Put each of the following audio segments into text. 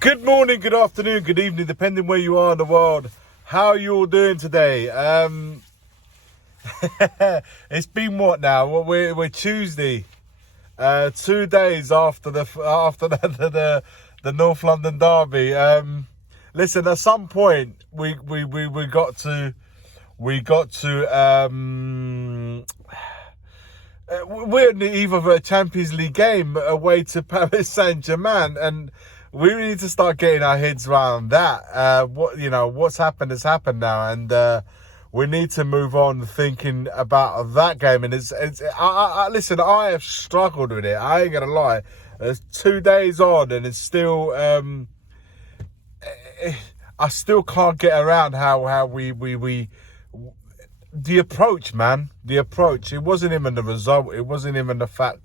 Good morning, good afternoon, good evening, depending where you are in the world. How are you all doing today? It's been what now? Well, we're Tuesday, 2 days after the North London derby. Listen, at some point we got to we're in the eve of a Champions League game away to Paris Saint-Germain, and we need to start getting our heads around that. What's happened has happened now, and we need to move on thinking about that game. And listen, I have struggled with it. I ain't gonna lie. It's 2 days on, and it's still. I still can't get around how we the approach, man. The approach. It wasn't even the result. It wasn't even the fact.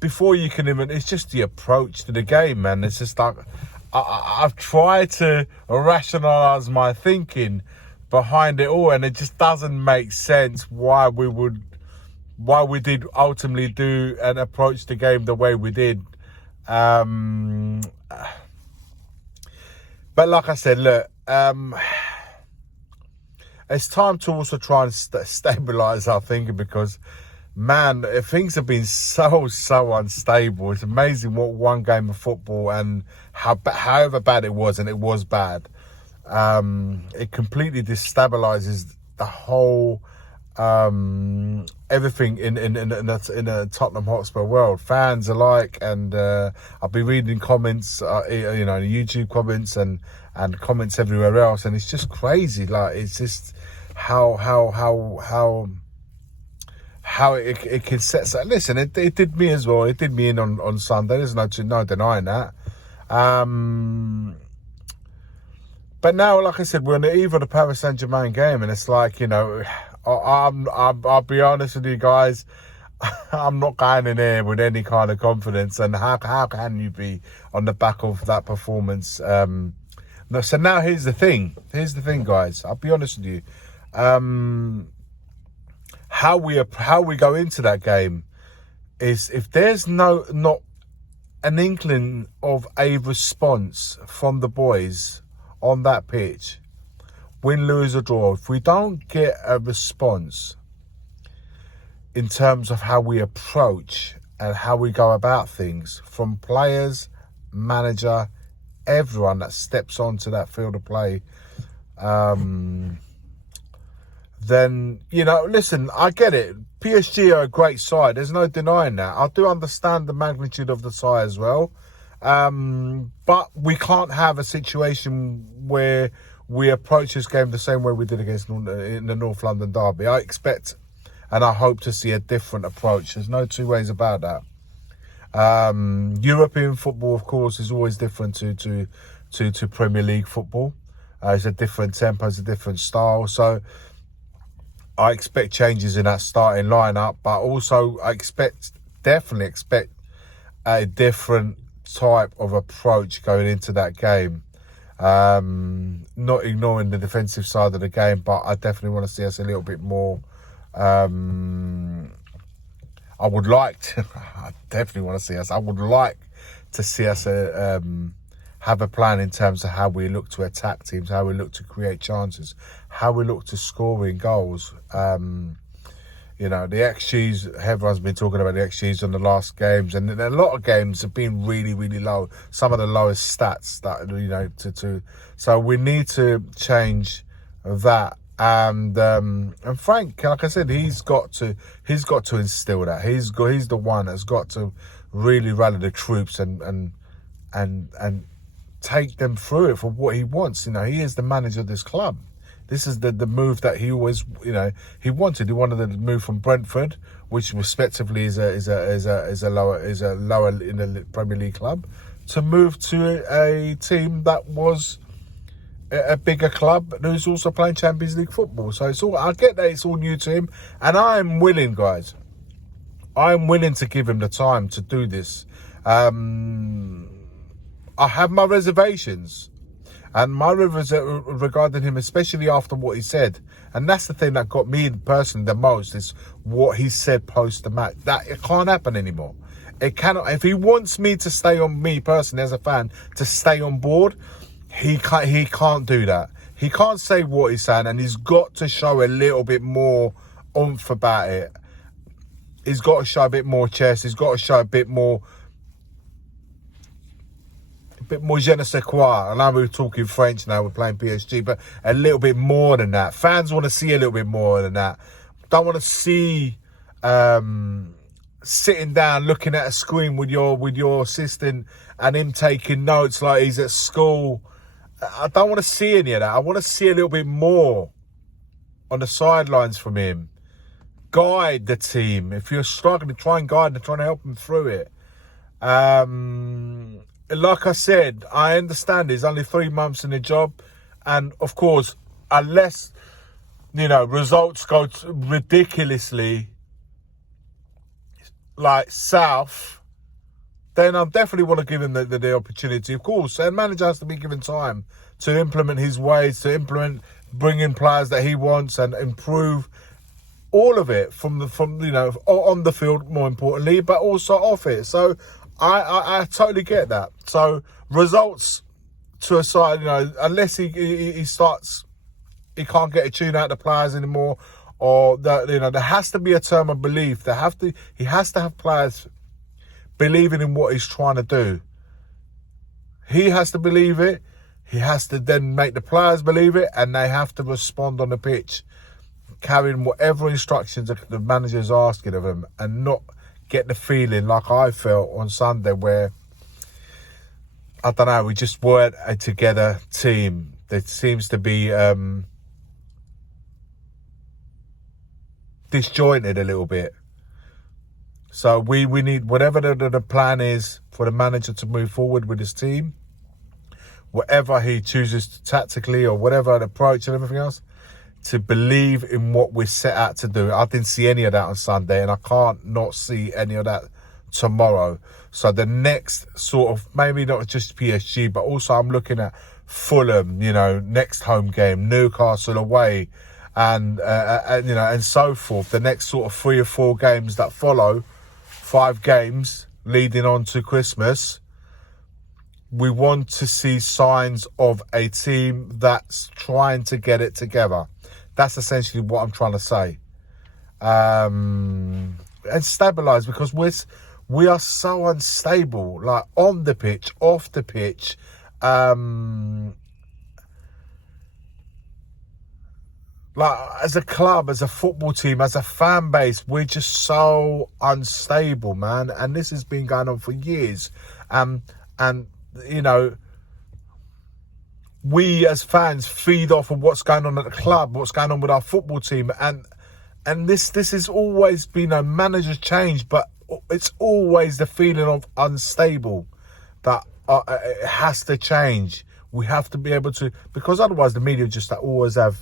Before you can even, it's just the approach to the game, man. It's just like I've tried to rationalise my thinking behind it all, and it just doesn't make sense why we did ultimately do and approach the game the way we did. But like I said, look, it's time to also try and stabilise our thinking, because, man, things have been so unstable. It's amazing what one game of football, and however bad it was, and it was bad, it completely destabilises the whole everything in a Tottenham Hotspur world, fans alike. And I've been reading comments, YouTube comments and comments everywhere else, and it's just crazy. Like, it's just how it can set. So listen, it did me as well. It did me in on Sunday. There's no denying that. But now, like I said, we're on the eve of the Paris Saint-Germain game, and it's like, I'll be honest with you guys, I'm not going in there with any kind of confidence. And how can you be on the back of that performance? So now here's the thing, guys. I'll be honest with you. How we go into that game is, if there's not an inkling of a response from the boys on that pitch, win, lose or draw, if we don't get a response in terms of how we approach and how we go about things from players, manager, everyone that steps onto that field of play, then, listen, I get it. PSG are a great side. There's no denying that. I do understand the magnitude of the side as well. But we can't have a situation where we approach this game the same way we did in the North London derby. I expect and I hope to see a different approach. There's no two ways about that. European football, of course, is always different to Premier League football. It's a different tempo, it's a different style. So I expect changes in that starting lineup, but also I definitely expect a different type of approach going into that game. Not ignoring the defensive side of the game, but I definitely want to see us a little bit more. I definitely want to see us. I would like to see us have a plan in terms of how we look to attack teams, how we look to create chances, how we look to score in goals. The XGs, everyone's been talking about the XGs on the last games, and a lot of games have been really, really low. Some of the lowest stats that, so we need to change that. And Frank, like I said, he's got to instill that. He's the one that's got to really rally the troops and take them through it for what he wants. He is the manager of this club. This is the move that he always, he wanted. He wanted to move from Brentford, which respectively is a lower in the Premier League club, to move to a team that was a bigger club who's also playing Champions League football. So I get that it's all new to him, and I'm willing, guys. I'm willing to give him the time to do this. I have my reservations. And my reservations regarding him, especially after what he said. And that's the thing that got me personally the most, is what he said post the match. That it can't happen anymore. It cannot. If he wants me to stay on, me personally as a fan, to stay on board, he can't do that. He can't say what he's saying, and he's got to show a little bit more oomph about it. He's got to show a bit more chest. He's got to show a bit more je ne sais quoi. I know we're talking French now, we're playing PSG, but a little bit more than that. Fans want to see a little bit more than that. Don't want to see sitting down looking at a screen with your assistant and him taking notes like he's at school. I don't want to see any of that. I want to see a little bit more on the sidelines from him. Guide the team. If you're struggling, try and guide them, try and help them through it. Like I said, I understand he's only 3 months in the job. And, of course, unless, results go ridiculously, south, then I definitely want to give him the opportunity. Of course, a manager has to be given time to implement his ways, to bring in players that he wants and improve all of it from on the field, more importantly, but also off it. So I totally get that. So results to a side, unless he starts, he can't get a tune out of the players anymore, or there has to be a term of belief. He has to have players believing in what he's trying to do. He has to believe it. He has to then make the players believe it, and they have to respond on the pitch, carrying whatever instructions the manager is asking of them, and not get the feeling like I felt on Sunday where, I don't know, we just weren't a together team. There seems to be disjointed a little bit. So we need, whatever the plan is for the manager to move forward with his team, whatever he chooses to tactically or whatever the approach and everything else, to believe in what we're set out to do. I didn't see any of that on Sunday, and I can't not see any of that tomorrow. So the next sort of, maybe not just PSG, but also I'm looking at Fulham, next home game, Newcastle away, and so forth. The next sort of 3 or 4 games that follow, 5 games leading on to Christmas. We want to see signs of a team that's trying to get it together. That's essentially what I'm trying to say. And stabilise, because we are so unstable, like on the pitch, off the pitch. Like as a club, as a football team, as a fan base, we're just so unstable, man. And this has been going on for years. And we as fans feed off of what's going on at the club, what's going on with our football team. And this has always been a manager's change, but it's always the feeling of unstable that it has to change. We have to be able to, because otherwise the media just always have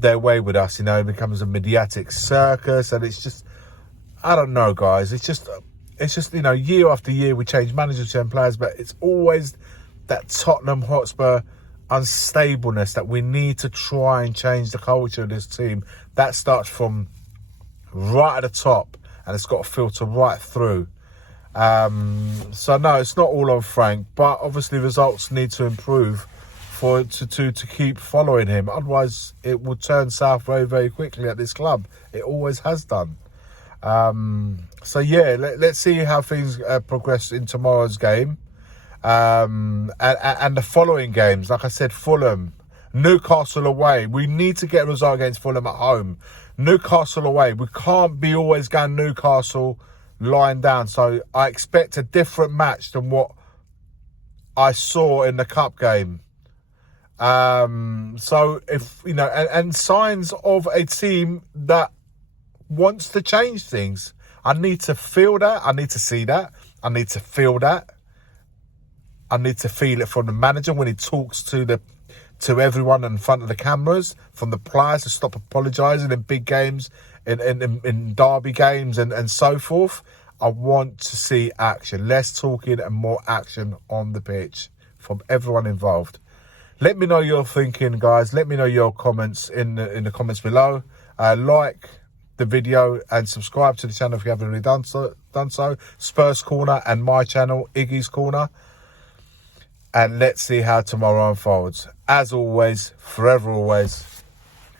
their way with us. It becomes a mediatic circus, and it's just, I don't know, guys. It's just year after year we change managers and players, but it's always that Tottenham Hotspur unstableness that we need to try and change the culture of this team. That starts from right at the top, and it's got to filter right through. So no, it's not all on Frank, but obviously results need to improve to keep following him. Otherwise, it will turn south very, very quickly at this club. It always has done. So yeah, let's see how things progress in tomorrow's game, and the following games. Like I said, Fulham, Newcastle away. We need to get a result against Fulham at home. Newcastle away. We can't be always going Newcastle lying down. So I expect a different match than what I saw in the cup game. So if and signs of a team that wants to change things. I need to feel that. I need to see that. I need to feel that. I need to feel it from the manager when he talks to everyone in front of the cameras, from the players to stop apologising in big games, in derby games and so forth. I want to see action. Less talking and more action on the pitch from everyone involved. Let me know your thinking, guys. Let me know your comments in the comments below. Like, the video and subscribe to the channel if you haven't already done so. Spurs Corner and my channel, Iggy's Corner. And let's see how tomorrow unfolds. As always, forever always,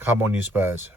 come on you Spurs.